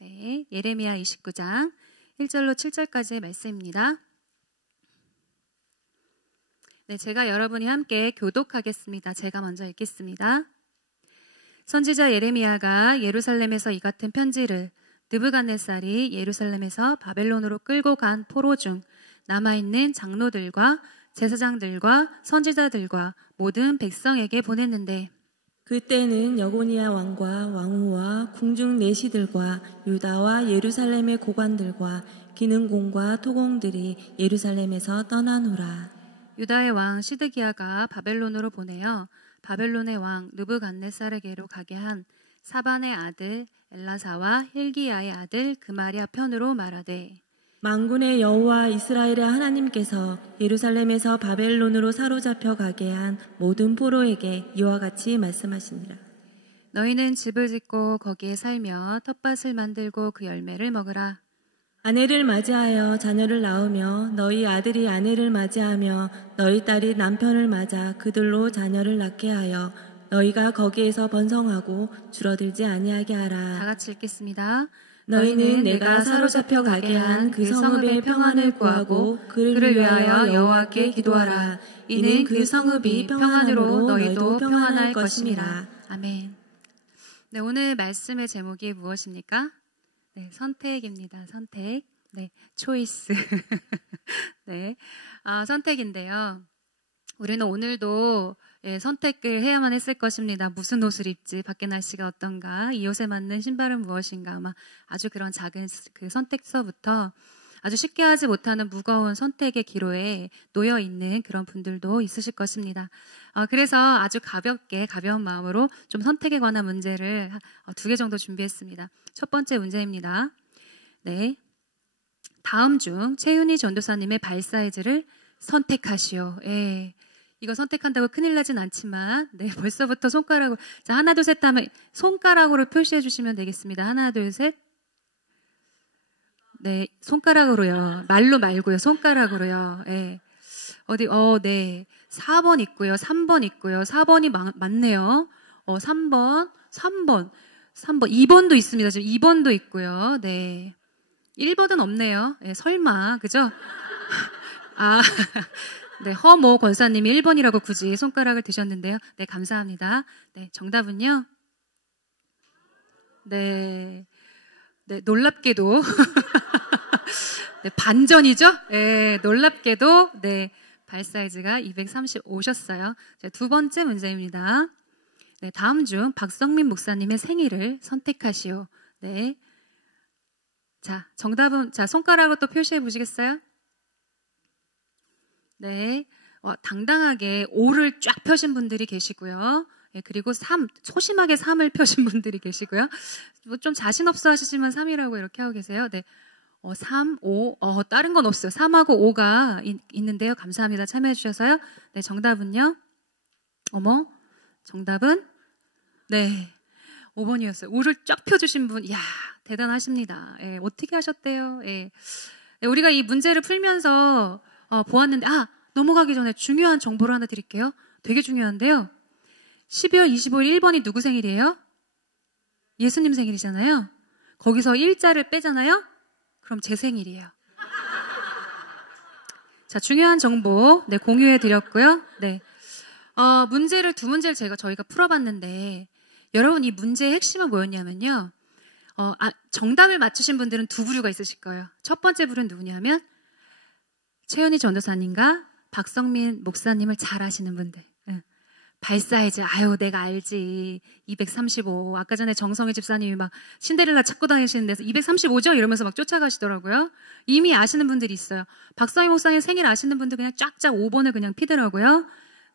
네, 예레미야 29장 1절로 7절까지의 말씀입니다. 네, 제가 여러분이 함께 교독하겠습니다. 제가 먼저 읽겠습니다. 선지자 예레미야가 예루살렘에서 이 같은 편지를 느부갓네살이 예루살렘에서 바벨론으로 끌고 간 포로 중 남아있는 장로들과 제사장들과 선지자들과 모든 백성에게 보냈는데, 그때는 여고니야 왕과 왕후와 궁중 내시들과 유다와 예루살렘의 고관들과 기능공과 토공들이 예루살렘에서 떠나노라. 유다의 왕 시드기야가 바벨론으로 보내어 바벨론의 왕 느부갓네살에게로 가게 한 사반의 아들 엘라사와 힐기야의 아들 그마랴 편으로 말하되, 만군의 여호와 이스라엘의 하나님께서 예루살렘에서 바벨론으로 사로잡혀 가게 한 모든 포로에게 이와 같이 말씀하시니라. 너희는 집을 짓고 거기에 살며 텃밭을 만들고 그 열매를 먹으라. 아내를 맞이하여 자녀를 낳으며 너희 아들이 아내를 맞이하며 너희 딸이 남편을 맞아 그들로 자녀를 낳게 하여 너희가 거기에서 번성하고 줄어들지 아니하게 하라. 다 같이 읽겠습니다. 너희는 내가 사로잡혀 가게 한 그 성읍의 평안을 구하고 그를 위하여 여호와께 기도하라. 이는 그 성읍이 평안으로 너희도 평안할 것임이라. 아멘. 네, 오늘 말씀의 제목이 무엇입니까? 네, 선택입니다. 선택. 네, 초이스. 네, 선택인데요. 우리는 오늘도 선택을 해야만 했을 것입니다. 무슨 옷을 입지, 밖에 날씨가 어떤가, 이 옷에 맞는 신발은 무엇인가, 아마 아주 그런 작은 그 선택서부터 아주 쉽게 하지 못하는 무거운 선택의 기로에 놓여 있는 그런 분들도 있으실 것입니다. 그래서 아주 가벼운 마음으로 좀 선택에 관한 문제를 2개 정도 준비했습니다. 첫 번째 문제입니다. 네, 다음 중 최윤희 전도사님의 발 사이즈를 선택하시오. 예. 이거 선택한다고 큰일 나진 않지만, 네, 벌써부터 손가락으로, 자, 하나, 둘, 셋 하면 손가락으로 표시해 주시면 되겠습니다. 하나, 둘, 셋. 네, 손가락으로요. 말로 말고요. 손가락으로요. 예. 네. 4번 있고요. 3번 있고요. 4번이 맞네요. 3번. 2번도 있습니다. 지금 2번도 있고요. 네. 1번은 없네요. 예, 설마, 그죠? 네, 허모 권사님이 1번이라고 굳이 손가락을 드셨는데요. 네, 감사합니다. 네, 정답은요. 네, 놀랍게도 네, 반전이죠. 네, 놀랍게도 네, 발 사이즈가 235셨어요. 자, 두 번째 문제입니다. 네, 다음 중 박성민 목사님의 생일을 선택하시오. 네, 자, 정답은 손가락으로 또 표시해 보시겠어요? 네, 당당하게 5를 쫙 펴신 분들이 계시고요. 네, 그리고 소심하게 3을 펴신 분들이 계시고요. 뭐 좀 자신 없어 하시지만 3이라고 이렇게 하고 계세요. 네, 3, 5, 다른 건 없어요. 3하고 5가 있는데요. 감사합니다. 참여해 주셔서요. 네, 정답은요. 정답은 네, 5번이었어요. 5를 쫙 펴주신 분, 이야, 대단하십니다. 예, 어떻게 하셨대요? 예. 네, 우리가 이 문제를 풀면서 보았는데, 넘어가기 전에 중요한 정보를 하나 드릴게요. 되게 중요한데요. 12월 25일 1번이 누구 생일이에요? 예수님 생일이잖아요. 거기서 1자를 빼잖아요? 그럼 제 생일이에요. 자, 중요한 정보, 네, 공유해 드렸고요. 네. 문제를 두 문제를 저희가 풀어봤는데, 여러분 이 문제의 핵심은 뭐였냐면요. 정답을 맞추신 분들은 두 부류가 있으실 거예요. 첫 번째 부류는 누구냐면, 최현희 전도사님과 박성민 목사님을 잘 아시는 분들. 발 사이즈, 내가 알지. 235. 아까 전에 정성희 집사님이 막 신데렐라 찾고 다니시는 데서 235죠? 이러면서 막 쫓아가시더라고요. 이미 아시는 분들이 있어요. 박성희 목사님 생일 아시는 분들 그냥 쫙쫙 5번을 그냥 피더라고요.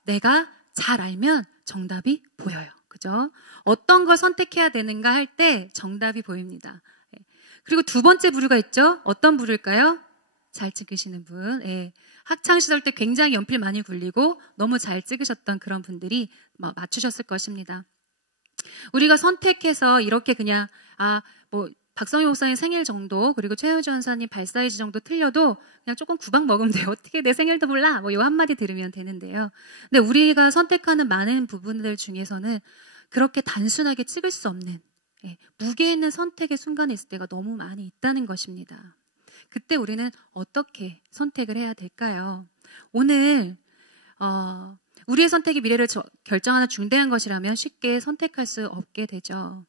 내가 잘 알면 정답이 보여요. 그죠? 어떤 걸 선택해야 되는가 할 때 정답이 보입니다. 그리고 두 번째 부류가 있죠? 어떤 부류일까요? 잘 찍으시는 분. 예. 학창시절 때 굉장히 연필 많이 굴리고 너무 잘 찍으셨던 그런 분들이 맞추셨을 것입니다. 우리가 선택해서 이렇게 그냥 박성희 목사님 생일 정도, 그리고 최현주 전사님 발 사이즈 정도 틀려도 그냥 조금 구박 먹으면 돼요. 어떻게 내 생일도 몰라? 요 한마디 들으면 되는데요. 근데 우리가 선택하는 많은 부분들 중에서는 그렇게 단순하게 찍을 수 없는, 무게 있는 선택의 순간에 있을 때가 너무 많이 있다는 것입니다. 그때 우리는 어떻게 선택을 해야 될까요? 오늘 우리의 선택이 미래를 결정하는 중대한 것이라면 쉽게 선택할 수 없게 되죠.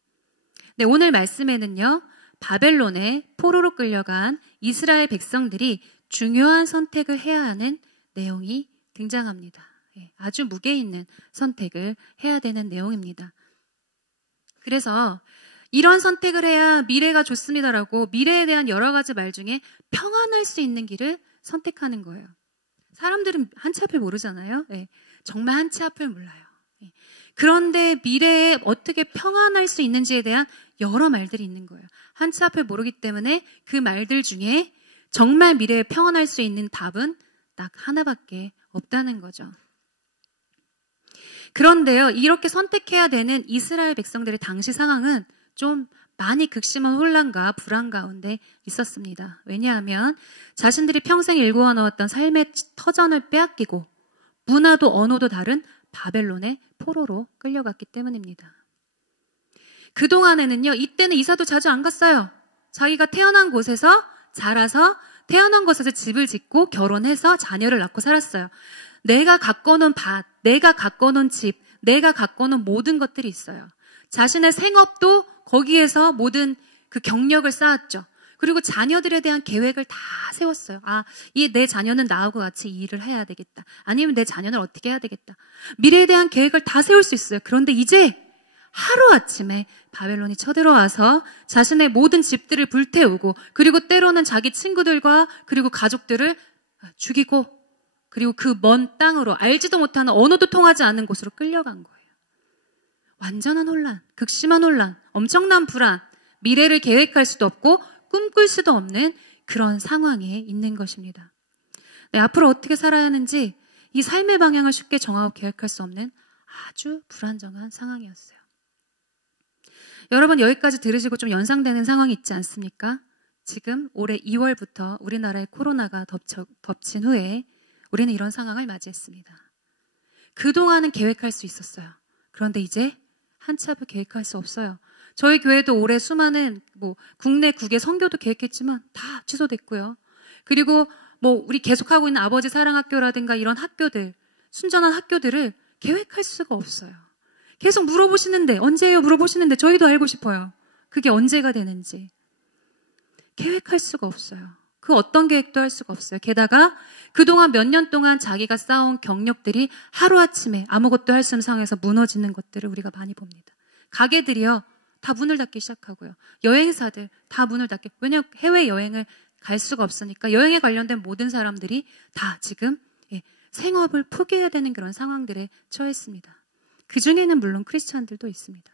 네, 오늘 말씀에는요, 바벨론에 포로로 끌려간 이스라엘 백성들이 중요한 선택을 해야 하는 내용이 등장합니다. 아주 무게 있는 선택을 해야 되는 내용입니다. 그래서 이런 선택을 해야 미래가 좋습니다라고 미래에 대한 여러 가지 말 중에 평안할 수 있는 길을 선택하는 거예요. 사람들은 한 치 앞을 모르잖아요. 정말 한 치 앞을 몰라요. 그런데 미래에 어떻게 평안할 수 있는지에 대한 여러 말들이 있는 거예요. 한 치 앞을 모르기 때문에 그 말들 중에 정말 미래에 평안할 수 있는 답은 딱 하나밖에 없다는 거죠. 그런데요, 이렇게 선택해야 되는 이스라엘 백성들의 당시 상황은 좀 많이 극심한 혼란과 불안 가운데 있었습니다. 왜냐하면 자신들이 평생 일구어 넣었던 삶의 터전을 빼앗기고 문화도 언어도 다른 바벨론의 포로로 끌려갔기 때문입니다. 그동안에는요, 이때는 이사도 자주 안 갔어요. 자기가 태어난 곳에서 자라서 태어난 곳에서 집을 짓고 결혼해서 자녀를 낳고 살았어요. 내가 가꿔놓은 밭, 내가 가꿔놓은 집, 내가 가꿔놓은 모든 것들이 있어요. 자신의 생업도 거기에서 모든 그 경력을 쌓았죠. 그리고 자녀들에 대한 계획을 다 세웠어요. 내 자녀는 나하고 같이 이 일을 해야 되겠다. 아니면 내 자녀는 어떻게 해야 되겠다. 미래에 대한 계획을 다 세울 수 있어요. 그런데 이제 하루아침에 바벨론이 쳐들어와서 자신의 모든 집들을 불태우고, 그리고 때로는 자기 친구들과 그리고 가족들을 죽이고, 그리고 그 먼 땅으로, 알지도 못하는 언어도 통하지 않는 곳으로 끌려간 거예요. 완전한 혼란, 극심한 혼란, 엄청난 불안, 미래를 계획할 수도 없고 꿈꿀 수도 없는 그런 상황에 있는 것입니다. 네, 앞으로 어떻게 살아야 하는지 이 삶의 방향을 쉽게 정하고 계획할 수 없는 아주 불안정한 상황이었어요. 여러분, 여기까지 들으시고 좀 연상되는 상황이 있지 않습니까? 지금 올해 2월부터 우리나라에 코로나가 덮친 후에 우리는 이런 상황을 맞이했습니다. 그동안은 계획할 수 있었어요. 그런데 이제 한 치 앞을 계획할 수 없어요. 저희 교회도 올해 수많은 국내 국외 선교도 계획했지만 다 취소됐고요. 그리고 우리 계속하고 있는 아버지 사랑학교라든가 이런 학교들, 순전한 학교들을 계획할 수가 없어요. 계속 물어보시는데, 언제예요? 물어보시는데 저희도 알고 싶어요. 그게 언제가 되는지. 계획할 수가 없어요. 그 어떤 계획도 할 수가 없어요. 게다가 그동안 몇 년 동안 자기가 쌓아온 경력들이 하루아침에 아무것도 할 수 없는 상황에서 무너지는 것들을 우리가 많이 봅니다. 가게들이요, 다 문을 닫기 시작하고요. 여행사들 다 문을 닫게. 왜냐하면 해외여행을 갈 수가 없으니까 여행에 관련된 모든 사람들이 다 지금 생업을 포기해야 되는 그런 상황들에 처했습니다. 그 중에는 물론 크리스찬들도 있습니다.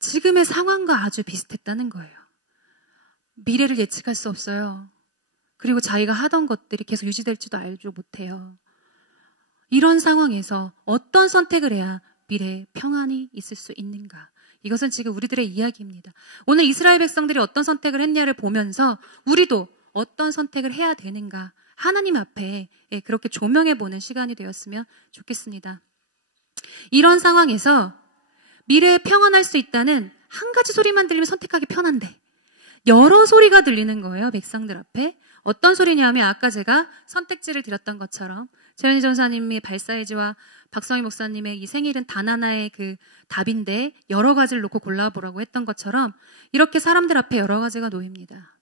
지금의 상황과 아주 비슷했다는 거예요. 미래를 예측할 수 없어요. 그리고 자기가 하던 것들이 계속 유지될지도 알지 못해요. 이런 상황에서 어떤 선택을 해야 미래에 평안이 있을 수 있는가? 이것은 지금 우리들의 이야기입니다. 오늘 이스라엘 백성들이 어떤 선택을 했냐를 보면서 우리도 어떤 선택을 해야 되는가? 하나님 앞에 그렇게 조명해보는 시간이 되었으면 좋겠습니다. 이런 상황에서 미래에 평안할 수 있다는 한 가지 소리만 들리면 선택하기 편한데 여러 소리가 들리는 거예요. 백성들 앞에. 어떤 소리냐면 아까 제가 선택지를 드렸던 것처럼 최현희 전사님의 발사이지와 박성희 목사님의 이 생일은 단 하나의 그 답인데 여러 가지를 놓고 골라보라고 했던 것처럼 이렇게 사람들 앞에 여러 가지가 놓입니다.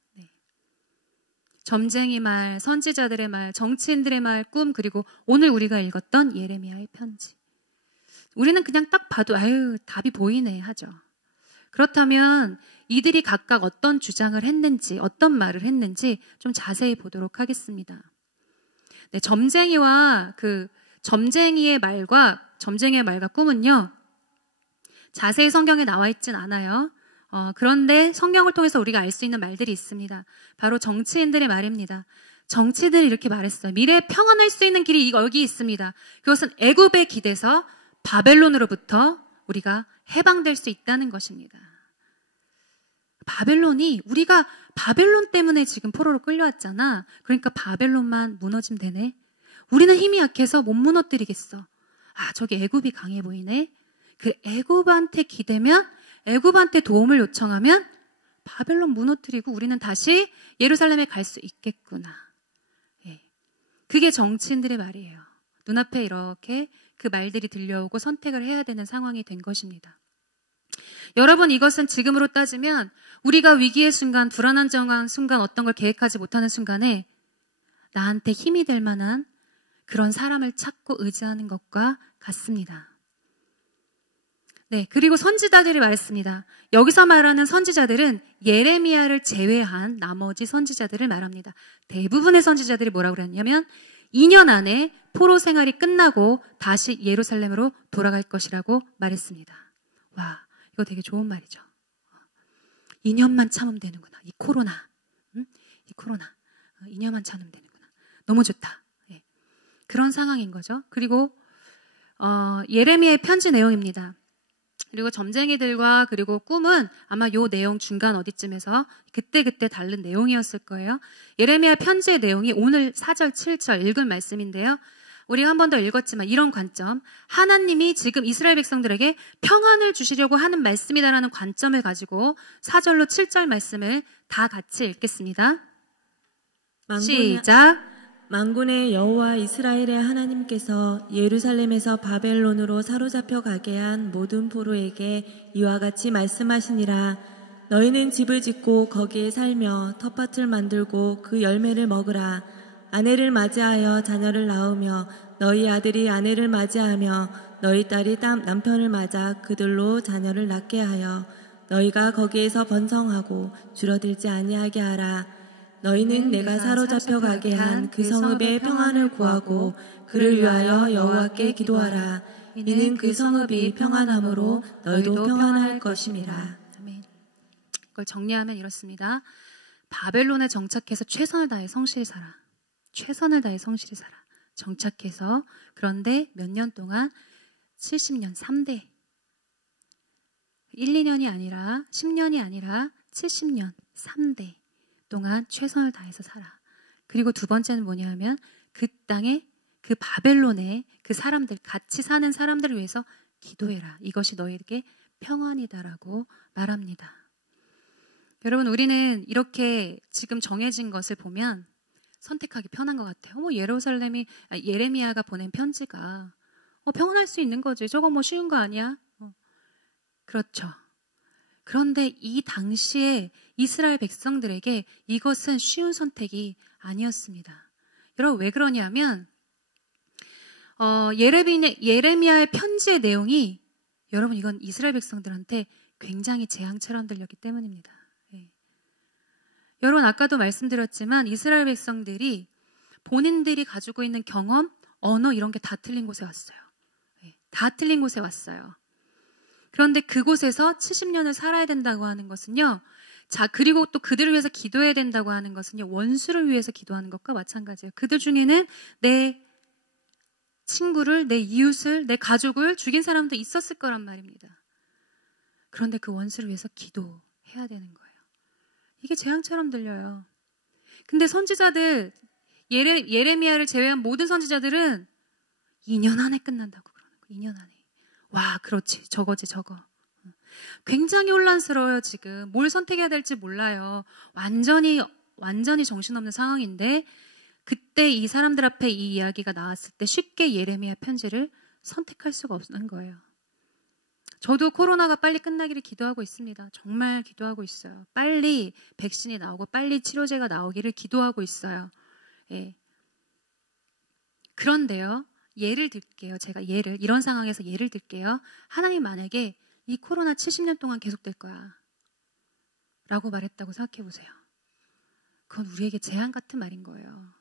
점쟁이 말, 선지자들의 말, 정치인들의 말, 꿈, 그리고 오늘 우리가 읽었던 예레미야의 편지. 우리는 그냥 딱 봐도 답이 보이네 하죠. 그렇다면 이들이 각각 어떤 주장을 했는지, 어떤 말을 했는지 좀 자세히 보도록 하겠습니다. 네, 점쟁이의 말과 꿈은요, 자세히 성경에 나와 있진 않아요. 그런데 성경을 통해서 우리가 알 수 있는 말들이 있습니다. 바로 정치인들의 말입니다. 정치인들이 이렇게 말했어요. 미래에 평안할 수 있는 길이 여기 있습니다. 그것은 애굽의 기대서 바벨론으로부터 우리가 해방될 수 있다는 것입니다. 우리가 바벨론 때문에 지금 포로로 끌려왔잖아. 그러니까 바벨론만 무너지면 되네. 우리는 힘이 약해서 못 무너뜨리겠어. 저기 애굽이 강해 보이네. 그 애굽한테 기대면, 애굽한테 도움을 요청하면 바벨론 무너뜨리고 우리는 다시 예루살렘에 갈 수 있겠구나. 예. 그게 정치인들의 말이에요. 눈앞에 이렇게 그 말들이 들려오고 선택을 해야 되는 상황이 된 것입니다. 여러분, 이것은 지금으로 따지면 우리가 위기의 순간, 불안한 순간, 어떤 걸 계획하지 못하는 순간에 나한테 힘이 될 만한 그런 사람을 찾고 의지하는 것과 같습니다. 네, 그리고 선지자들이 말했습니다. 여기서 말하는 선지자들은 예레미야를 제외한 나머지 선지자들을 말합니다. 대부분의 선지자들이 뭐라고 그랬냐면 2년 안에 포로 생활이 끝나고 다시 예루살렘으로 돌아갈 것이라고 말했습니다. 와, 이거 되게 좋은 말이죠. 2년만 참으면 되는구나. 이 코로나. 응? 이 코로나. 2년만 참으면 되는구나. 너무 좋다. 예. 그런 상황인 거죠. 그리고 예레미야의 편지 내용입니다. 그리고 점쟁이들과 그리고 꿈은 아마 요 내용 중간 어디쯤에서 그때그때 다른 내용이었을 거예요. 예레미야 편지의 내용이 오늘 4절, 7절 읽은 말씀인데요. 우리가 한 번 더 읽었지만 이런 관점, 하나님이 지금 이스라엘 백성들에게 평안을 주시려고 하는 말씀이다라는 관점을 가지고 4절로 7절 말씀을 다 같이 읽겠습니다. 시작! 만군의 여호와 이스라엘의 하나님께서 예루살렘에서 바벨론으로 사로잡혀 가게 한 모든 포로에게 이와 같이 말씀하시니라. 너희는 집을 짓고 거기에 살며 텃밭을 만들고 그 열매를 먹으라. 아내를 맞이하여 자녀를 낳으며 너희 아들이 아내를 맞이하며 너희 딸이 남편을 맞아 그들로 자녀를 낳게 하여 너희가 거기에서 번성하고 줄어들지 아니하게 하라. 너희는 내가 사로잡혀 가게 한 그 성읍의 평안을 구하고 그를 위하여 여호와께 기도하라. 이는 그 성읍이 평안함으로 너희도 평안할 것임이라. 아멘. 이걸 정리하면 이렇습니다. 바벨론에 정착해서 최선을 다해 성실히 살아. 최선을 다해 성실히 살아. 정착해서. 그런데 몇 년 동안 70년 3대 1, 2년이 아니라 10년이 아니라 70년 3대 동안 최선을 다해서 살아. 그리고 두 번째는 뭐냐면 그 땅에 그 바벨론에 그 사람들, 같이 사는 사람들을 위해서 기도해라. 이것이 너희에게 평안이다라고 말합니다. 여러분, 우리는 이렇게 지금 정해진 것을 보면 선택하기 편한 것 같아요. 예레미야가 보낸 편지가 평안할 수 있는 거지. 저거 뭐 쉬운 거 아니야? 그렇죠. 그런데 이 당시에 이스라엘 백성들에게 이것은 쉬운 선택이 아니었습니다. 여러분, 왜 그러냐면 예레미야의 편지의 내용이, 여러분, 이건 이스라엘 백성들한테 굉장히 재앙처럼 들렸기 때문입니다. 예. 여러분, 아까도 말씀드렸지만 이스라엘 백성들이 본인들이 가지고 있는 경험, 언어 이런 게 다 틀린 곳에 왔어요. 예. 다 틀린 곳에 왔어요. 그런데 그곳에서 70년을 살아야 된다고 하는 것은요. 자, 그리고 또 그들을 위해서 기도해야 된다고 하는 것은요. 원수를 위해서 기도하는 것과 마찬가지예요. 그들 중에는 내 친구를, 내 이웃을, 내 가족을 죽인 사람도 있었을 거란 말입니다. 그런데 그 원수를 위해서 기도해야 되는 거예요. 이게 재앙처럼 들려요. 근데 선지자들, 예레미야를 제외한 모든 선지자들은 2년 안에 끝난다고 그러는 거예요. 2년 안에. 와, 그렇지. 저거지, 저거. 굉장히 혼란스러워요, 지금. 뭘 선택해야 될지 몰라요. 완전히 정신없는 상황인데, 그때 이 사람들 앞에 이 이야기가 나왔을 때 쉽게 예레미야 편지를 선택할 수가 없는 거예요. 저도 코로나가 빨리 끝나기를 기도하고 있습니다. 정말 기도하고 있어요. 빨리 백신이 나오고 빨리 치료제가 나오기를 기도하고 있어요. 예. 그런데요. 예를 들게요. 제가 이런 상황에서 예를 들게요. 하나님 만약에 이 코로나 70년 동안 계속될 거야 라고 말했다고 생각해 보세요. 그건 우리에게 재앙 같은 말인 거예요.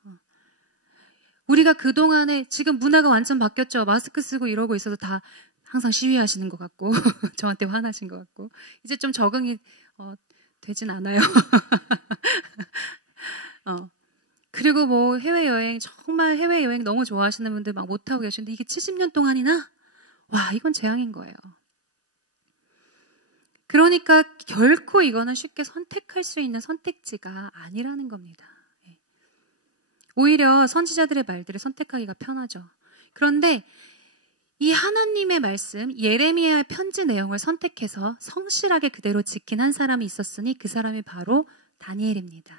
우리가 그동안에 지금 문화가 완전 바뀌었죠. 마스크 쓰고 이러고 있어도 다 항상 시위하시는 것 같고 저한테 화나신 것 같고 이제 좀 적응이 되진 않아요. 그리고 뭐 해외여행, 정말 해외여행 너무 좋아하시는 분들 막 못하고 계시는데 이게 70년 동안이나? 와, 이건 재앙인 거예요. 그러니까 결코 이거는 쉽게 선택할 수 있는 선택지가 아니라는 겁니다. 오히려 선지자들의 말들을 선택하기가 편하죠. 그런데 이 하나님의 말씀, 예레미야의 편지 내용을 선택해서 성실하게 그대로 지킨 한 사람이 있었으니 그 사람이 바로 다니엘입니다.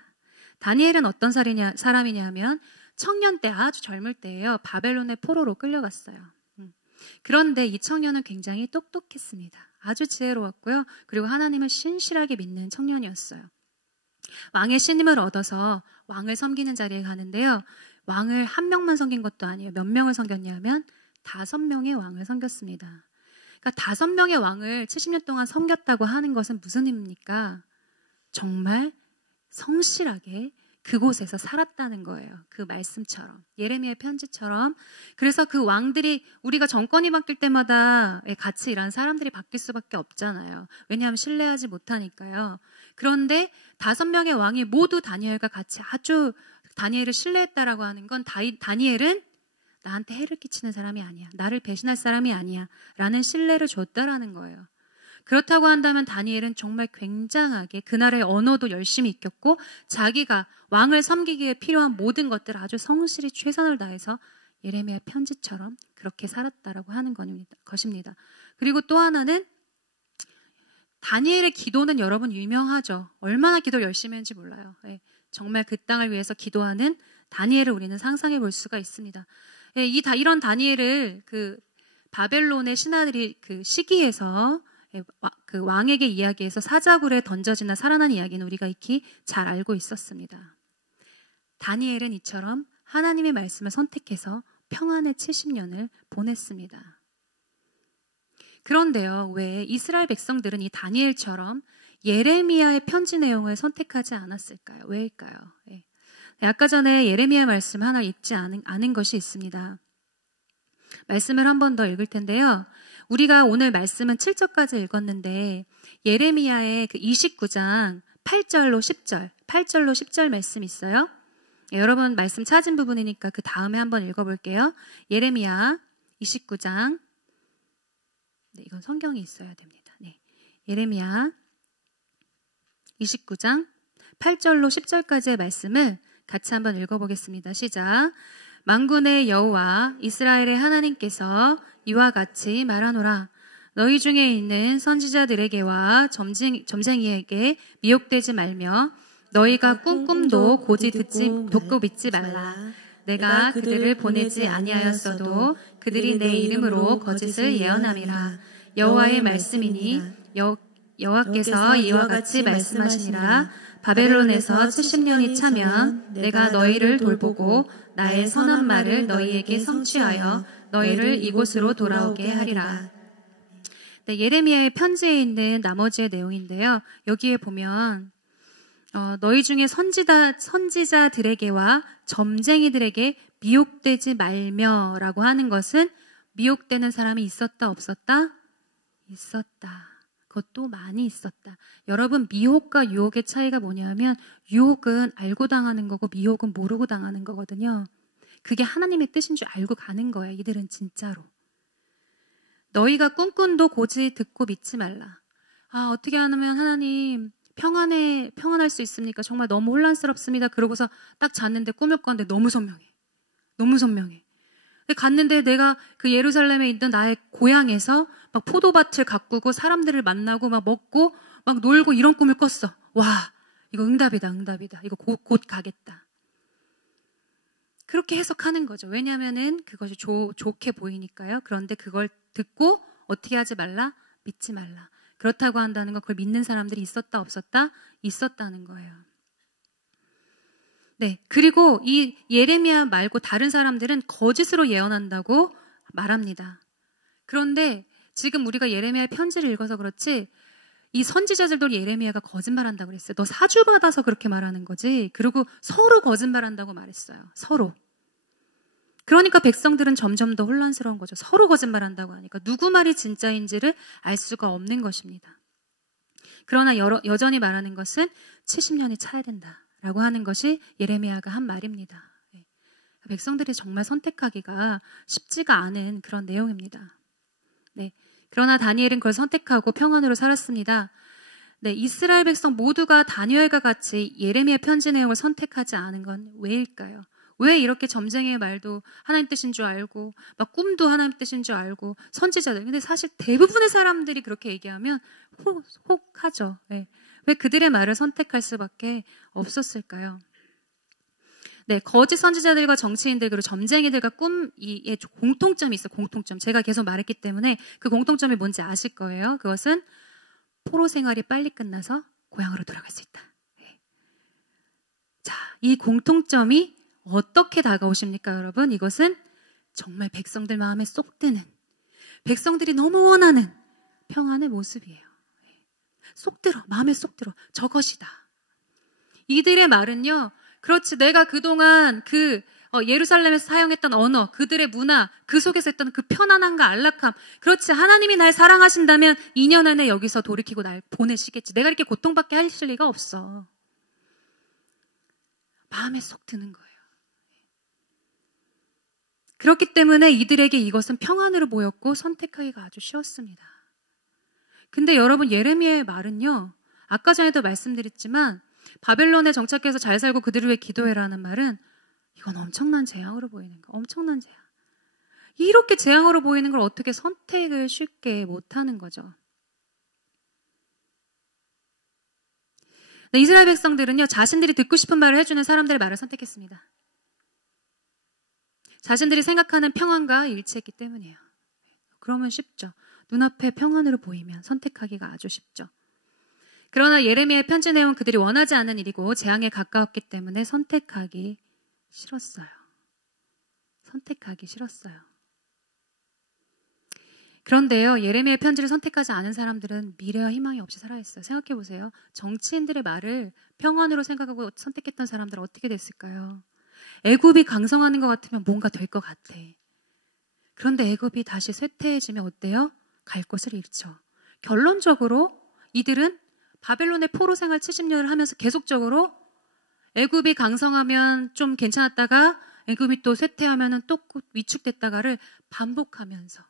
다니엘은 어떤 사람이냐 하면 청년 때, 아주 젊을 때예요. 바벨론의 포로로 끌려갔어요. 그런데 이 청년은 굉장히 똑똑했습니다. 아주 지혜로웠고요. 그리고 하나님을 신실하게 믿는 청년이었어요. 왕의 신임을 얻어서 왕을 섬기는 자리에 가는데요. 왕을 한 명만 섬긴 것도 아니에요. 몇 명을 섬겼냐면 5명의 왕을 섬겼습니다. 그러니까 5명의 왕을 70년 동안 섬겼다고 하는 것은 무슨 의미입니까? 정말 성실하게 그곳에서 살았다는 거예요. 그 말씀처럼, 예레미야의 편지처럼. 그래서 그 왕들이, 우리가 정권이 바뀔 때마다 같이 일하는 사람들이 바뀔 수밖에 없잖아요. 왜냐하면 신뢰하지 못하니까요. 그런데 5명의 왕이 모두 다니엘과 같이 아주 다니엘을 신뢰했다라고 하는 건 다니엘은 나한테 해를 끼치는 사람이 아니야, 나를 배신할 사람이 아니야 라는 신뢰를 줬다라는 거예요. 그렇다고 한다면 다니엘은 정말 굉장하게 그날의 언어도 열심히 익혔고 자기가 왕을 섬기기 위해 필요한 모든 것들을 아주 성실히 최선을 다해서 예레미야 편지처럼 그렇게 살았다라고 하는 것입니다. 그리고 또 하나는 다니엘의 기도는 여러분 유명하죠. 얼마나 기도를 열심히 했는지 몰라요. 정말 그 땅을 위해서 기도하는 다니엘을 우리는 상상해 볼 수가 있습니다. 이런 다니엘을 그 바벨론의 신하들이 그 시기에서 그 왕에게 이야기해서 사자굴에 던져지나 살아난 이야기는 우리가 익히 잘 알고 있었습니다. 다니엘은 이처럼 하나님의 말씀을 선택해서 평안의 70년을 보냈습니다. 그런데요, 왜 이스라엘 백성들은 이 다니엘처럼 예레미야의 편지 내용을 선택하지 않았을까요? 왜일까요? 아까 전에 예레미야 말씀 하나 읽지 않은 것이 있습니다. 말씀을 한 번 더 읽을 텐데요. 우리가 오늘 말씀은 7절까지 읽었는데 예레미야의 그 29장 8절로 10절 말씀 있어요. 여러분 말씀 찾은 부분이니까 그 다음에 한번 읽어볼게요. 예레미야 29장, 이건 성경이 있어야 됩니다. 예레미야 29장 8절로 10절까지의 말씀을 같이 한번 읽어보겠습니다. 시작. 만군의 여호와 이스라엘의 하나님께서 이와 같이 말하노라. 너희 중에 있는 선지자들에게와 점쟁이에게 미혹되지 말며 너희가 꿈도 고지 듣고 믿지 말라. 내가 그들을 보내지 아니하였어도 그들이 내 이름으로 거짓을 예언함이라. 여호와의 말씀이니 여호와께서 이와 같이 말씀하시니라. 바벨론에서 70년이 차면 내가 너희를 돌보고 나의 선한 말을 너희에게 성취하여 너희를 이곳으로 돌아오게 하리라. 예레미야의 편지에 있는 나머지의 내용인데요. 여기에 보면 너희 중에 선지자들에게와 점쟁이들에게 미혹되지 말며 라고 하는 것은 미혹되는 사람이 있었다 없었다? 있었다. 그것도 많이 있었다. 여러분, 미혹과 유혹의 차이가 뭐냐면 유혹은 알고 당하는 거고 미혹은 모르고 당하는 거거든요. 그게 하나님의 뜻인 줄 알고 가는 거예요. 이들은 진짜로. 너희가 꿈도 고지 듣고 믿지 말라. 어떻게 하면 하나님 평안할 수 있습니까? 정말 너무 혼란스럽습니다. 그러고서 딱 잤는데 꿈을 꿨는데 너무 선명해. 너무 선명해. 갔는데 내가 그 예루살렘에 있던 나의 고향에서 막 포도밭을 가꾸고 사람들을 만나고 막 먹고 막 놀고 이런 꿈을 꿨어. 와, 이거 응답이다. 이거 곧 가겠다. 그렇게 해석하는 거죠. 왜냐하면은 그것이 좋게 보이니까요. 그런데 그걸 듣고 어떻게 하지 말라? 믿지 말라. 그렇다고 한다는 건 그걸 믿는 사람들이 있었다 없었다? 있었다는 거예요. 그리고 이 예레미야 말고 다른 사람들은 거짓으로 예언한다고 말합니다. 그런데 지금 우리가 예레미야의 편지를 읽어서 그렇지 이 선지자들도 예레미야가 거짓말한다고 그랬어요. 너 사주 받아서 그렇게 말하는 거지. 그리고 서로 거짓말한다고 말했어요. 서로. 그러니까 백성들은 점점 더 혼란스러운 거죠. 서로 거짓말한다고 하니까 누구 말이 진짜인지를 알 수가 없는 것입니다. 그러나 여전히 말하는 것은 70년이 차야 된다라고 하는 것이 예레미야가 한 말입니다. 백성들이 정말 선택하기가 쉽지가 않은 그런 내용입니다. 그러나 다니엘은 그걸 선택하고 평안으로 살았습니다. 이스라엘 백성 모두가 다니엘과 같이 예레미야 편지 내용을 선택하지 않은 건 왜일까요? 왜 이렇게 점쟁이의 말도 하나님 뜻인 줄 알고 막 꿈도 하나님 뜻인 줄 알고 선지자들, 근데 사실 대부분의 사람들이 그렇게 얘기하면 혹하죠. 네. 왜 그들의 말을 선택할 수밖에 없었을까요? 네, 거짓 선지자들과 정치인들 그리고 점쟁이들과 꿈의 공통점이 있어요. 공통점. 제가 계속 말했기 때문에 그 공통점이 뭔지 아실 거예요. 그것은 포로 생활이 빨리 끝나서 고향으로 돌아갈 수 있다. 네. 자, 이 공통점이 어떻게 다가오십니까, 여러분? 이것은 정말 백성들 마음에 쏙 드는, 백성들이 너무 원하는 평안의 모습이에요. 쏙 들어, 마음에 쏙 들어. 저것이다. 이들의 말은요, 그렇지, 내가 그동안 예루살렘에서 사용했던 언어, 그들의 문화, 그 속에서 했던 그 편안함과 안락함, 그렇지, 하나님이 날 사랑하신다면 2년 안에 여기서 돌이키고 날 보내시겠지. 내가 이렇게 고통받게 하실 리가 없어. 마음에 쏙 드는 거예요. 그렇기 때문에 이들에게 이것은 평안으로 보였고 선택하기가 아주 쉬웠습니다. 근데 여러분, 예레미야의 말은요, 아까 전에도 말씀드렸지만 바벨론에 정착해서 잘 살고 그들을 위해 기도해라는 말은 이건 엄청난 재앙으로 보이는 거, 엄청난 재앙. 이렇게 재앙으로 보이는 걸 어떻게 선택을 쉽게 못하는 거죠. 네, 이스라엘 백성들은요, 자신들이 듣고 싶은 말을 해주는 사람들의 말을 선택했습니다. 자신들이 생각하는 평안과 일치했기 때문이에요. 그러면 쉽죠. 눈앞에 평안으로 보이면 선택하기가 아주 쉽죠. 그러나 예레미야의 편지 내용은 그들이 원하지 않는 일이고 재앙에 가까웠기 때문에 선택하기 싫었어요. 선택하기 싫었어요. 그런데요, 예레미야의 편지를 선택하지 않은 사람들은 미래와 희망이 없이 살아있어요. 생각해 보세요. 정치인들의 말을 평안으로 생각하고 선택했던 사람들은 어떻게 됐을까요? 애굽이 강성하는 것 같으면 뭔가 될 것 같아. 그런데 애굽이 다시 쇠퇴해지면 어때요? 갈 곳을 잃죠. 결론적으로 이들은 바벨론의 포로 생활 70년을 하면서 계속적으로 애굽이 강성하면 좀 괜찮았다가 애굽이 또 쇠퇴하면 또 위축됐다가를 반복하면서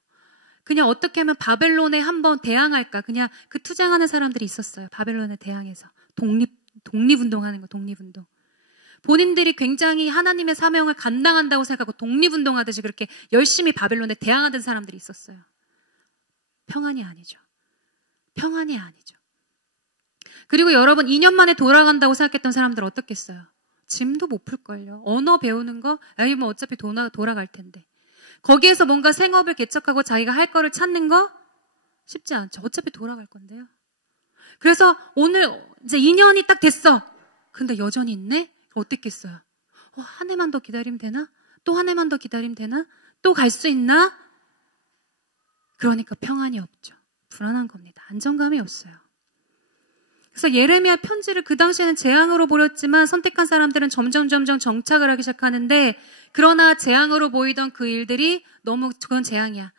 그냥 어떻게 하면 바벨론에 한번 대항할까, 그냥 그 투쟁하는 사람들이 있었어요. 바벨론에 대항해서 독립운동하는 거, 독립운동. 본인들이 굉장히 하나님의 사명을 감당한다고 생각하고 독립운동하듯이 그렇게 열심히 바벨론에 대항하던 사람들이 있었어요. 평안이 아니죠. 평안이 아니죠. 그리고 여러분, 2년 만에 돌아간다고 생각했던 사람들 어떻겠어요? 짐도 못 풀걸요. 언어 배우는 거, 아니면 어차피 돌아갈 텐데. 거기에서 뭔가 생업을 개척하고 자기가 할 거를 찾는 거 쉽지 않죠. 어차피 돌아갈 건데요. 그래서 오늘 이제 2년이 딱 됐어. 근데 여전히 있네? 어떻겠어요? 한 해만 더 기다리면 되나? 또 한 해만 더 기다리면 되나? 또 갈 수 있나? 그러니까 평안이 없죠. 불안한 겁니다. 안정감이 없어요. 그래서 예레미야 편지를 그 당시에는 재앙으로 보였지만 선택한 사람들은 점점 정착을 하기 시작하는데, 그러나 재앙으로 보이던 그 일들이 너무 그건 재앙이야,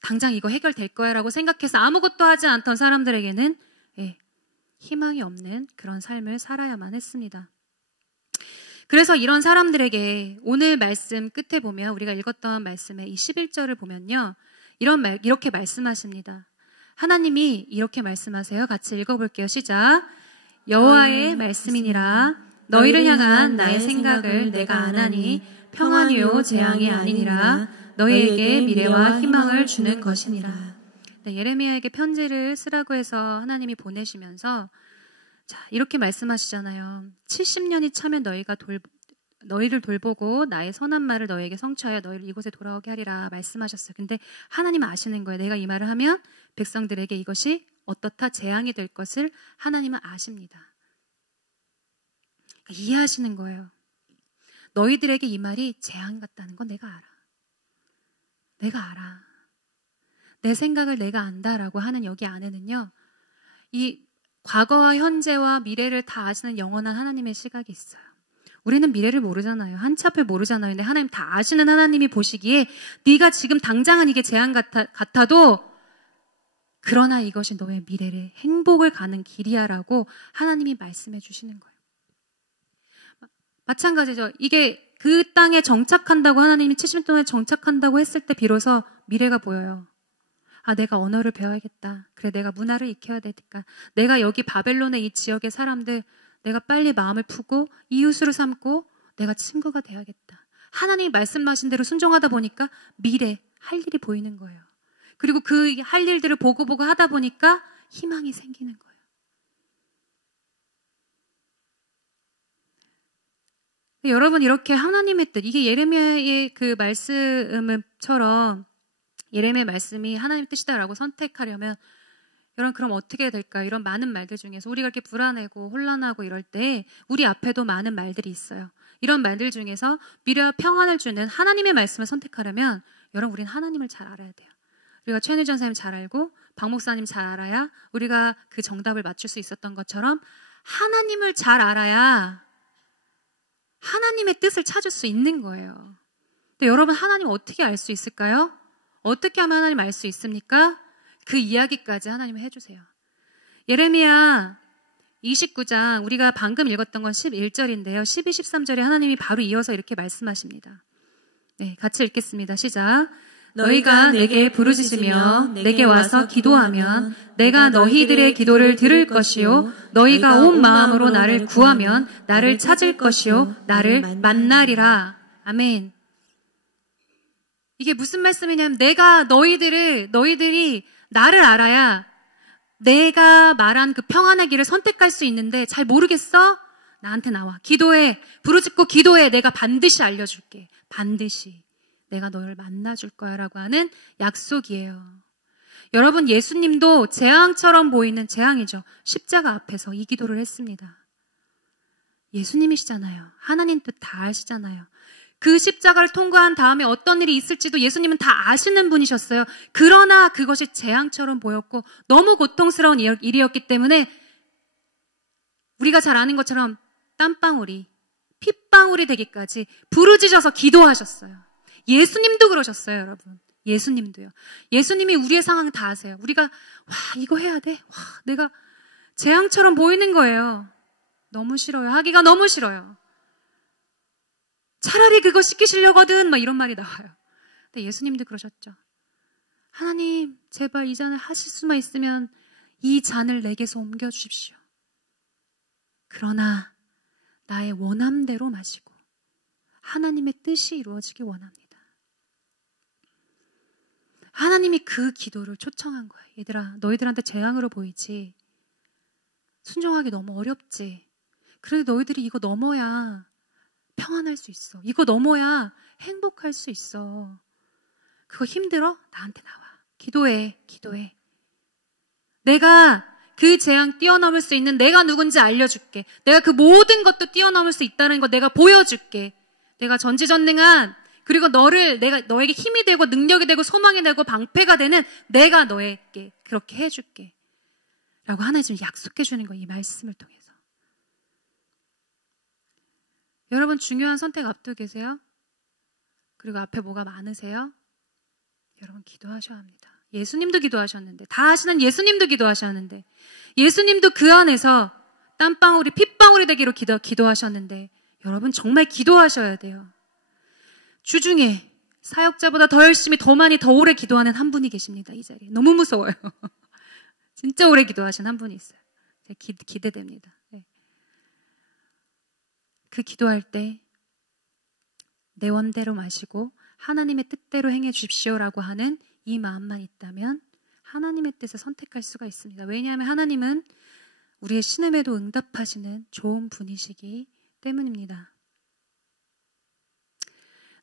당장 이거 해결될 거야 라고 생각해서 아무것도 하지 않던 사람들에게는 희망이 없는 그런 삶을 살아야만 했습니다. 그래서 이런 사람들에게 오늘 말씀 끝에 보면, 우리가 읽었던 말씀의 이 11절을 보면요, 이렇게 말씀하십니다. 하나님이 이렇게 말씀하세요. 같이 읽어볼게요. 시작. 여호와의 말씀이니라. 너희를 향한 나의 생각을 내가 아나니 평안이요 재앙이 아니니라. 너희에게 미래와 희망을 주는 것이니라. 네, 예레미야에게 편지를 쓰라고 해서 하나님이 보내시면서 자, 이렇게 말씀하시잖아요. 70년이 차면 너희를 돌보고 나의 선한 말을 너희에게 성취하여 너희를 이곳에 돌아오게 하리라 말씀하셨어요. 근데 하나님은 아시는 거예요. 내가 이 말을 하면 백성들에게 이것이 어떻다 재앙이 될 것을 하나님은 아십니다. 그러니까 이해하시는 거예요. 너희들에게 이 말이 재앙 같다는 건 내가 알아. 내가 알아. 내 생각을 내가 안다라고 하는 여기 안에는요, 이 과거와 현재와 미래를 다 아시는 영원한 하나님의 시각이 있어요. 우리는 미래를 모르잖아요. 한치 앞을 모르잖아요. 근데 하나님 다 아시는 하나님이 보시기에 네가 지금 당장은 이게 재앙 같아도 그러나 이것이 너의 미래를 행복을 가는 길이야라고 하나님이 말씀해 주시는 거예요. 마찬가지죠. 이게 그 땅에 정착한다고 하나님이 70년 동안에 정착한다고 했을 때 비로소 미래가 보여요. 아, 내가 언어를 배워야겠다. 그래, 내가 문화를 익혀야 되니까. 내가 여기 바벨론의 이 지역의 사람들, 내가 빨리 마음을 푸고 이웃으로 삼고 내가 친구가 돼야겠다. 하나님이 말씀하신 대로 순종하다 보니까 미래 할 일이 보이는 거예요. 그리고 그 할 일들을 보고 하다 보니까 희망이 생기는 거예요. 여러분, 이렇게 하나님의 뜻, 이게 예레미야의 그 말씀처럼 예레미야의 말씀이 하나님의 뜻이다라고 선택하려면 여러분, 그럼 어떻게 될까요? 이런 많은 말들 중에서 우리가 이렇게 불안하고 혼란하고 이럴 때 우리 앞에도 많은 말들이 있어요. 이런 말들 중에서 미래와 평안을 주는 하나님의 말씀을 선택하려면 여러분, 우리는 하나님을 잘 알아야 돼요. 우리가 최은희 전사님 잘 알고 박 목사님 잘 알아야 우리가 그 정답을 맞출 수 있었던 것처럼 하나님을 잘 알아야 하나님의 뜻을 찾을 수 있는 거예요. 근데 여러분, 하나님 어떻게 알 수 있을까요? 어떻게 하면 하나님 알 수 있습니까? 그 이야기까지 하나님이 해주세요. 예레미야 29장, 우리가 방금 읽었던 건 11절인데요. 12, 13절에 하나님이 바로 이어서 이렇게 말씀하십니다. 네, 같이 읽겠습니다. 시작. 너희가 내게 부르짖으며 내게 와서 기도하면 내가 너희들의 기도를 들을 것이요 너희가 온 마음으로 나를 구하면 나를 찾을 것이요 나를 만나리라. 아멘. 이게 무슨 말씀이냐면 내가 너희들이 나를 알아야 내가 말한 그 평안의 길을 선택할 수 있는데 잘 모르겠어? 나한테 나와. 기도해. 부르짖고 기도해. 내가 반드시 알려줄게. 반드시. 내가 너를 만나줄 거야 라고 하는 약속이에요. 여러분, 예수님도 재앙처럼 보이는 재앙이죠. 십자가 앞에서 이 기도를 했습니다. 예수님이시잖아요. 하나님 뜻 다 아시잖아요. 그 십자가를 통과한 다음에 어떤 일이 있을지도 예수님은 다 아시는 분이셨어요. 그러나 그것이 재앙처럼 보였고 너무 고통스러운 일이었기 때문에 우리가 잘 아는 것처럼 땀방울이 핏방울이 되기까지 부르짖어서 기도하셨어요. 예수님도 그러셨어요, 여러분. 예수님도요. 예수님이 우리의 상황 다 아세요. 우리가 이거 해야 돼? 내가 재앙처럼 보이는 거예요. 너무 싫어요. 하기가 너무 싫어요. 차라리 그거 시키시려거든 막 이런 말이 나와요. 근데 예수님도 그러셨죠. 하나님, 제발 이 잔을 하실 수만 있으면 이 잔을 내게서 옮겨주십시오. 그러나 나의 원함대로 마시고 하나님의 뜻이 이루어지기 원합니다. 하나님이 그 기도를 초청한 거예요. 얘들아, 너희들한테 재앙으로 보이지. 순종하기 너무 어렵지. 그런데 너희들이 이거 넘어야 평안할 수 있어. 이거 넘어야 행복할 수 있어. 그거 힘들어? 나한테 나와. 기도해. 내가 그 재앙 뛰어넘을 수 있는 내가 누군지 알려줄게. 내가 그 모든 것도 뛰어넘을 수 있다는 거 내가 보여줄게. 내가 전지전능한, 그리고 내가 너에게 힘이 되고 능력이 되고 소망이 되고 방패가 되는 내가 너에게 그렇게 해줄게. 라고 하나님 지금 약속해 주는 거예요. 이 말씀을 통해서. 여러분, 중요한 선택 앞두고 계세요? 그리고 앞에 뭐가 많으세요? 여러분, 기도하셔야 합니다. 예수님도 기도하셨는데, 다 아시는 예수님도 기도하셨는데, 예수님도 그 안에서 땀방울이 핏방울이 되기로 기도하셨는데, 여러분 정말 기도하셔야 돼요. 주중에 사역자보다 더 열심히, 더 많이, 더 오래 기도하는 한 분이 계십니다. 이 자리에. 너무 무서워요. 진짜 오래 기도하신 한 분이 있어요. 기대됩니다. 네. 그 기도할 때 내 원대로 마시고 하나님의 뜻대로 행해 주십시오라고 하는 이 마음만 있다면 하나님의 뜻을 선택할 수가 있습니다. 왜냐하면 하나님은 우리의 신음에도 응답하시는 좋은 분이시기 때문입니다.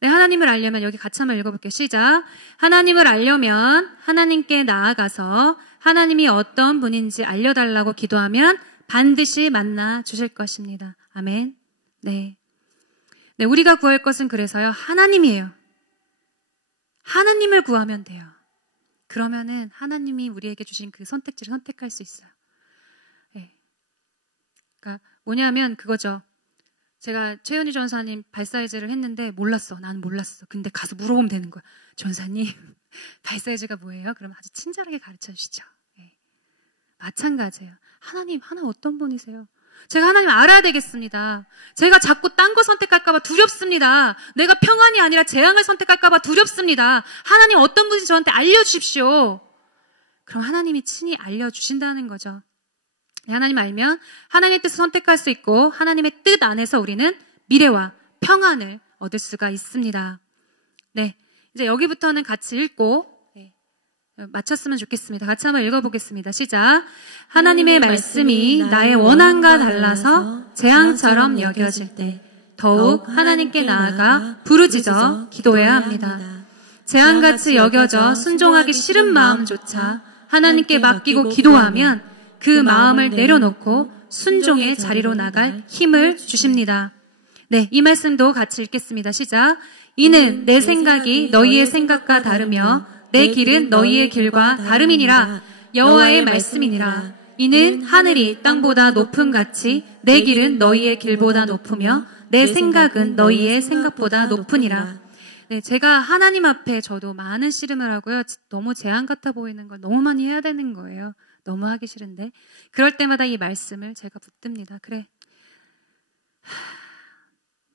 네, 하나님을 알려면, 여기 같이 한번 읽어볼게요. 시작. 하나님을 알려면 하나님께 나아가서 하나님이 어떤 분인지 알려달라고 기도하면 반드시 만나 주실 것입니다. 아멘. 네, 우리가 구할 것은 그래서요, 하나님이에요. 하나님을 구하면 돼요. 그러면은 하나님이 우리에게 주신 그 선택지를 선택할 수 있어요. 네. 그러니까 뭐냐면 그거죠. 제가 최은희 전사님 발사이즈를 했는데 나는 몰랐어. 근데 가서 물어보면 되는 거야. 전사님, 발사이즈가 뭐예요? 그러면 아주 친절하게 가르쳐 주시죠. 네. 마찬가지예요. 하나님 어떤 분이세요? 제가 하나님 알아야 되겠습니다. 제가 자꾸 딴 거 선택할까 봐 두렵습니다. 내가 평안이 아니라 재앙을 선택할까 봐 두렵습니다. 하나님 어떤 분인지 저한테 알려주십시오. 그럼 하나님이 친히 알려주신다는 거죠. 하나님 알면 하나님의 뜻을 선택할 수 있고 하나님의 뜻 안에서 우리는 미래와 평안을 얻을 수가 있습니다. 네, 이제 여기부터는 같이 읽고 마쳤으면 좋겠습니다. 같이 한번 읽어보겠습니다. 시작. 하나님의 말씀이 나의 원함과 달라서 재앙처럼 여겨질 때 더욱 하나님께 나아가 부르짖어 기도해야 합니다. 재앙같이 여겨져 순종하기 싫은 마음조차 하나님께 맡기고 기도하면 그 마음을 내려놓고 순종의 자리로 나갈 힘을 주십니다. 네, 이 말씀도 같이 읽겠습니다. 시작. 이는 내 생각이 너희의 생각과 다르며 내 길은 너희의 길과 다름이니라. 여호와의 말씀이니라. 이는 하늘이 땅보다 높음 같이 내 길은 너희의 길보다 높으며 내 생각은 너희의 생각보다 높으니라. 네, 제가 하나님 앞에 저도 많은 씨름을 하고요. 너무 재앙 같아 보이는 걸 너무 많이 해야 되는 거예요. 너무 하기 싫은데. 그럴 때마다 이 말씀을 제가 붙듭니다. 그래.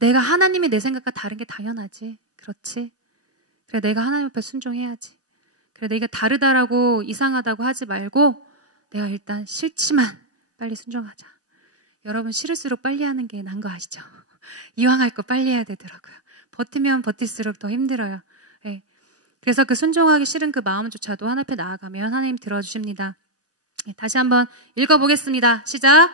내가 하나님이 내 생각과 다른 게 당연하지. 그렇지. 그래, 내가 하나님 앞에 순종해야지. 그래, 내가 다르다라고 이상하다고 하지 말고 내가 일단 싫지만 빨리 순종하자. 여러분, 싫을수록 빨리 하는 게 나은 거 아시죠? 이왕 할 거 빨리 해야 되더라고요. 버티면 버틸수록 더 힘들어요. 네. 그래서 그 순종하기 싫은 그 마음조차도 하나님 앞에 나아가면 하나님 들어주십니다. 네, 다시 한번 읽어보겠습니다. 시작.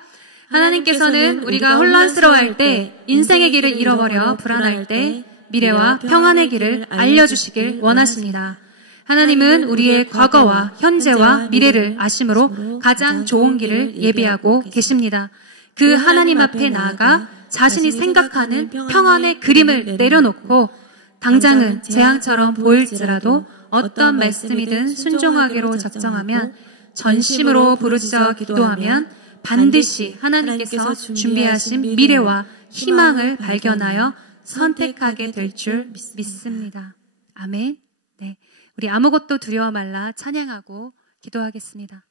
하나님께서는 우리가 혼란스러워할 때, 인생의 길을 잃어버려 불안할 때 미래와 평안의 길을 알려주시길 원하십니다. 하나님은 우리의 과거와 현재와 미래를 아심으로 가장 좋은 길을 예비하고 계십니다. 그 하나님 앞에 나아가 자신이 생각하는 평안의 그림을 내려놓고 당장은 재앙처럼 보일지라도 어떤 말씀이든 순종하기로 작정하면 전심으로 부르짖어 기도하면 반드시 하나님께서 준비하신 미래와 희망을 발견하여 선택하게 될 줄 믿습니다. 아멘. 네, 우리 아무것도 두려워 말라 찬양하고 기도하겠습니다.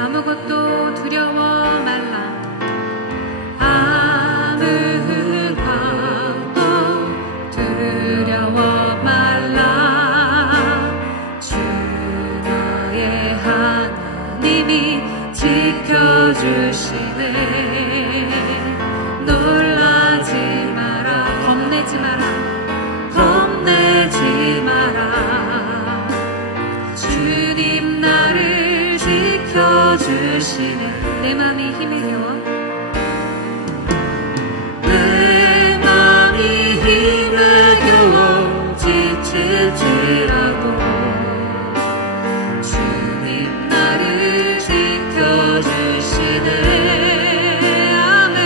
아무것도 두려워 말라. 아무것도 두려워 말라. 주 너의 하나님이 지켜주시네. 놀라지 마라. 겁내지 마라. 겁내지 마라. 주님 나를 지켜주시네. 내 맘이 힘에 겨워. 내 맘이 힘에 겨워 지칠지라도 주님 나를 지켜주시네. 아멘.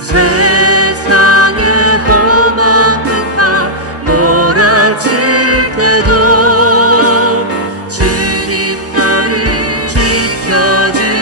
세상의 험한 풍파 몰아칠 때도 주님 나를 지켜주시네.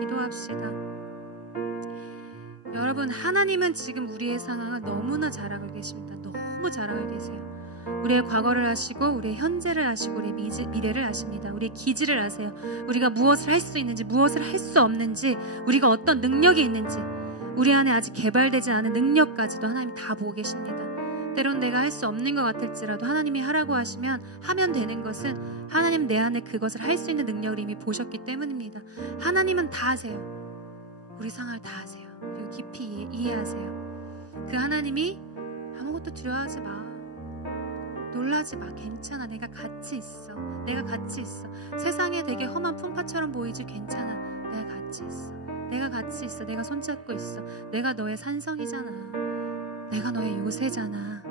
기도합시다. 여러분, 하나님은 지금 우리의 상황을 너무나 잘 알고 계십니다. 너무 잘 알고 계세요. 우리의 과거를 아시고 우리의 현재를 아시고 우리의 미래를 아십니다. 우리의 기질을 아세요. 우리가 무엇을 할 수 있는지 무엇을 할 수 없는지, 우리가 어떤 능력이 있는지, 우리 안에 아직 개발되지 않은 능력까지도 하나님 다 보고 계십니다. 때론 내가 할 수 없는 것 같을지라도 하나님이 하라고 하시면 하면 되는 것은 하나님 내 안에 그것을 할 수 있는 능력을 이미 보셨기 때문입니다. 하나님은 다 아세요. 우리 상황을 다 아세요. 그리고 깊이 이해하세요. 그 하나님이 아무것도 두려워하지 마, 놀라지 마, 괜찮아, 내가 같이 있어, 내가 같이 있어. 세상에 되게 험한 풍파처럼 보이지, 괜찮아, 내가 같이 있어, 내가 같이 있어, 내가 손잡고 있어, 내가 너의 산성이잖아, 내가 너의 요새잖아,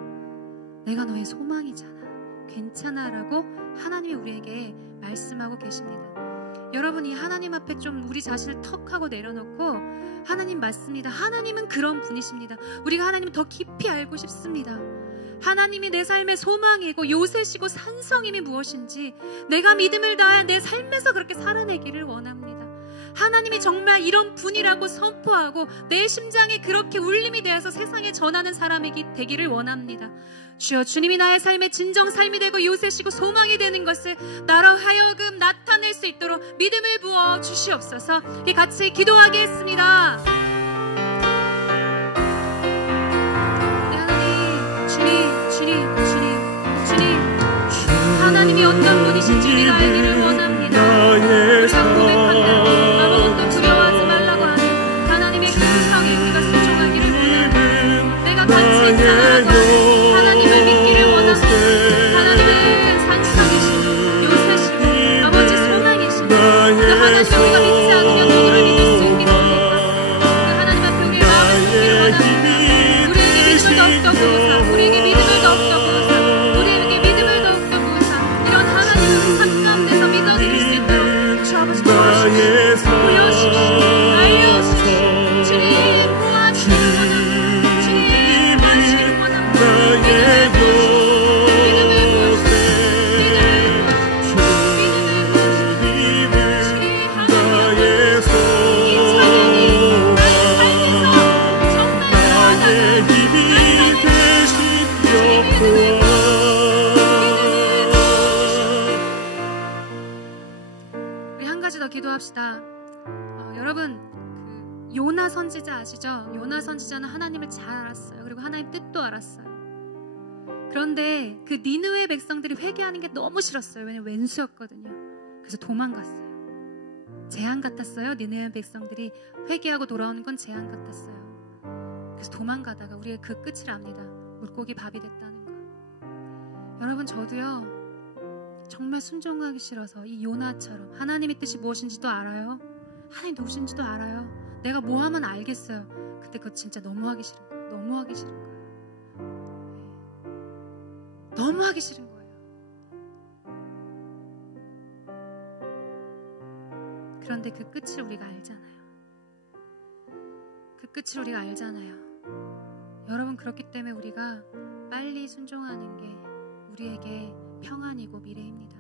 내가 너의 소망이잖아, 괜찮아 라고 하나님이 우리에게 말씀하고 계십니다. 여러분, 이 하나님 앞에 좀 우리 자신을 턱 하고 내려놓고 하나님 맞습니다. 하나님은 그런 분이십니다. 우리가 하나님을 더 깊이 알고 싶습니다. 하나님이 내 삶의 소망이고 요새시고 산성임이 무엇인지 내가 믿음을 다해 내 삶에서 그렇게 살아내기를 원합니다. 하나님이 정말 이런 분이라고 선포하고 내 심장이 그렇게 울림이 되어서 세상에 전하는 사람이 되기를 원합니다. 주여, 주님이 나의 삶의 진정 삶이 되고 요새시고 소망이 되는 것을 나로 하여금 나타낼 수 있도록 믿음을 부어 주시옵소서. 우리 같이 기도하겠습니다. 하나님이 어떤 분이신지 우리가 알기를 원합니다. 우리가 고백한다. 아무것도 두려워하지 말라고 하는 하나님의 그 음성에 우리가 순종하기를 원합니다. 내가 같이 있다라고 하는 하나님을 믿기를 원합니다. 하나님은 산성이시고 요새시고 아버지 소망이시고 그 하나님을 우리가 믿지 않으면 누구를 믿을 수 있겠습니까? 그 하나님 앞에 우리의 마음을 쏟기를 원합니다. 우리에게 믿음을 더욱더 부으사, 우리에게 믿음을 더욱더 부으사, 우리에게 믿음을 더욱더 부으사, 이런 하나님의 삶 가운데서 믿어드릴 수 있도록 주 아버지 도와주시옵소서. 보여주시옵소서. 알려주시옵소서. 주님 구하시기를 원합니다. 주님 구하시기를 원합니다. 믿음을 부으시옵소서. 믿음을 부으시옵소서. 믿음을 부으시옵소서. 주님 하나님 앞에 이 찬양이 나의 삶에서 정말 나아가는 우리 한 가지 더 기도합시다. 여러분, 그 요나 선지자 아시죠? 요나 선지자는 하나님을 잘 알았어요. 그리고 하나님 뜻도 알았어요. 그런데 그 니느웨 백성들이 회개하는 게 너무 싫었어요. 왜냐면 왼수였거든요. 그래서 도망갔어요. 재앙 같았어요. 니느웨 백성들이 회개하고 돌아오는 건 재앙 같았어요. 그래서 도망가다가 우리가 그 끝을 압니다. 물고기 밥이 됐다는 거. 여러분, 저도요 정말 순종하기 싫어서 이 요나처럼 하나님의 뜻이 무엇인지도 알아요. 하나님 누구신지도 알아요. 내가 뭐 하면 알겠어요. 근데 그거 진짜 너무 하기 싫은 거예요. 너무 하기 싫은 거예요. 너무 하기 싫은 거예요. 그런데 그 끝을 우리가 알잖아요. 그 끝을 우리가 알잖아요. 여러분, 그렇기 때문에 우리가 빨리 순종하는 게 우리에게 평안이고 미래입니다.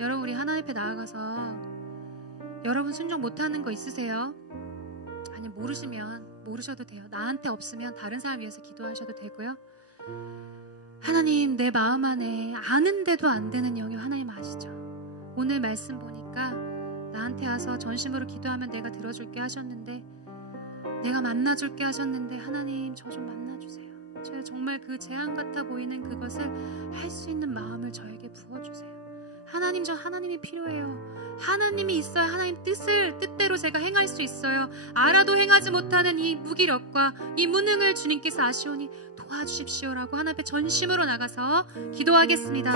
여러분, 우리 하나님 앞에 나아가서 여러분 순종 못하는 거 있으세요? 아니, 모르시면 모르셔도 돼요. 나한테 없으면 다른 사람 위해서 기도하셔도 되고요. 하나님, 내 마음 안에 아는데도 안 되는 영역 하나님 아시죠? 오늘 말씀 보니까 나한테 와서 전심으로 기도하면 내가 들어줄게 하셨는데, 내가 만나줄게 하셨는데, 하나님 저 좀 만나주세요. 제가 정말 그 재앙 같아 보이는 그것을 할 수 있는 마음을 저에게 부어주세요. 하나님, 저 하나님이 필요해요. 하나님이 있어야 하나님 뜻대로 제가 행할 수 있어요. 알아도 행하지 못하는 이 무기력과 이 무능을 주님께서 아시오니 도와주십시오라고 하나님 앞에 전심으로 나가서 기도하겠습니다.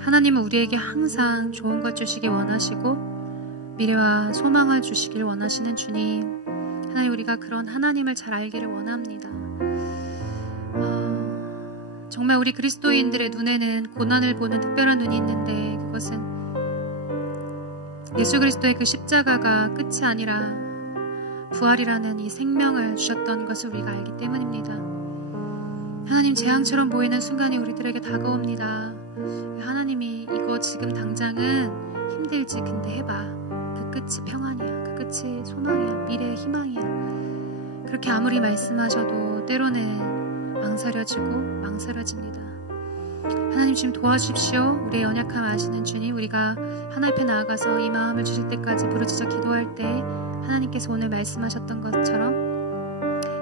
하나님은 우리에게 항상 좋은 것 주시길 원하시고 미래와 소망을 주시길 원하시는 주님, 하나님, 우리가 그런 하나님을 잘 알기를 원합니다. 정말 우리 그리스도인들의 눈에는 고난을 보는 특별한 눈이 있는데, 그것은 예수 그리스도의 그 십자가가 끝이 아니라 부활이라는 이 생명을 주셨던 것을 우리가 알기 때문입니다. 하나님, 재앙처럼 보이는 순간이 우리들에게 다가옵니다. 하나님이 이거 지금 당장은 힘들지, 근데 해봐. 그 끝이 평안이야. 그 끝이 소망이야. 미래의 희망이야. 그렇게 아무리 말씀하셔도 때로는 망설여집니다. 하나님, 지금 도와주십시오. 우리의 연약함 아시는 주님, 우리가 하나님 앞에 나아가서 이 마음을 주실 때까지 부르짖어 기도할 때 하나님께서 오늘 말씀하셨던 것처럼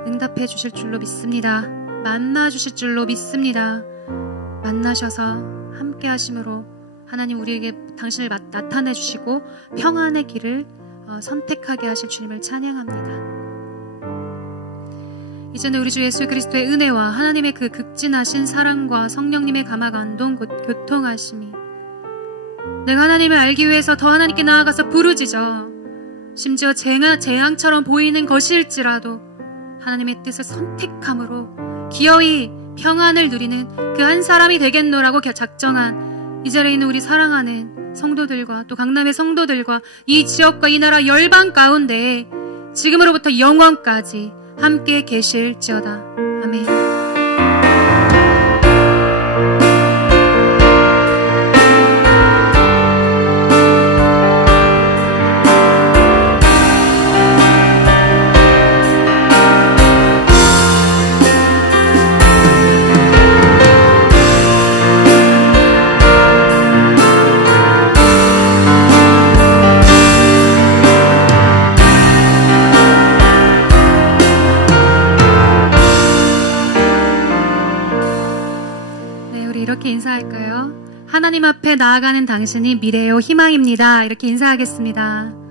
응답해 주실 줄로 믿습니다. 만나 주실 줄로 믿습니다. 만나셔서 함께 하심으로 하나님, 우리에게 당신을 나타내 주시고 평안의 길을 선택하게 하실 주님을 찬양합니다. 이제는 우리 주 예수 그리스도의 은혜와 하나님의 그 극진하신 사랑과 성령님의 감화 안동 교통하심이, 내가 하나님을 알기 위해서 더 하나님께 나아가서 부르짖어 심지어 재앙처럼 보이는 것일지라도 하나님의 뜻을 선택함으로 기어이 평안을 누리는 그 한 사람이 되겠노라고 작정한 이 자리에 있는 우리 사랑하는 성도들과 또 강남의 성도들과 이 지역과 이 나라 열방 가운데 지금으로부터 영원까지 함께 계실지어다. 아멘. 이렇게 인사할까요? 하나님 앞에 나아가는 당신이 미래요 희망입니다. 이렇게 인사하겠습니다.